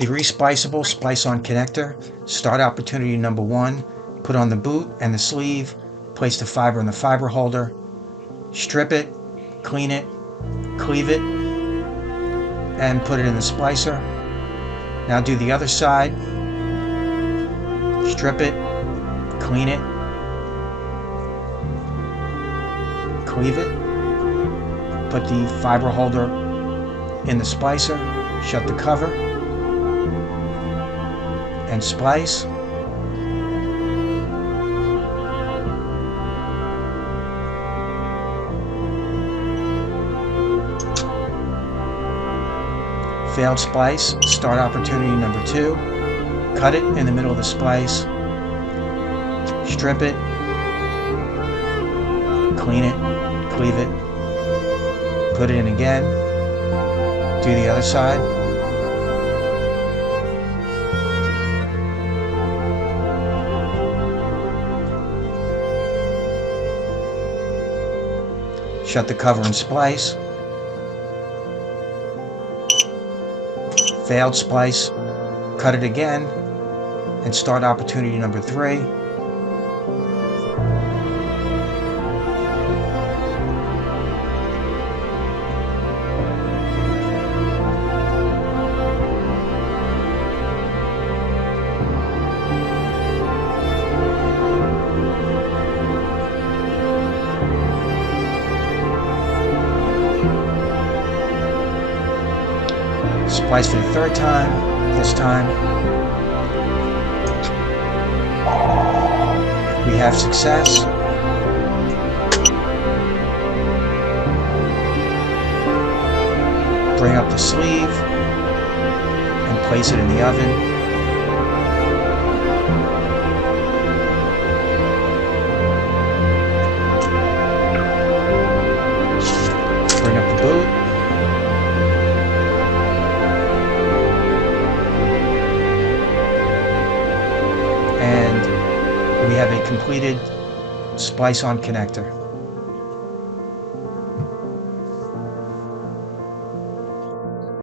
The respliceable Splice-On connector. Start opportunity number 1. Put on the boot and the sleeve. Place the fiber in the fiber holder. Strip it, clean it, cleave it, and put it in the splicer. Now do the other side. Strip it, clean it, cleave it, put the fiber holder in the splicer, shut the cover, and splice. Failed splice, start opportunity number 2. Cut it in the middle of the splice, strip it, clean it, cleave it, put it in again, do the other side, shut the cover and splice. Failed splice, cut it again, and start opportunity number 3. Splice for the 3rd time, this time. We have success. Bring up the sleeve and place it in the oven. Bring up the boot. And we have a completed Splice-On connector.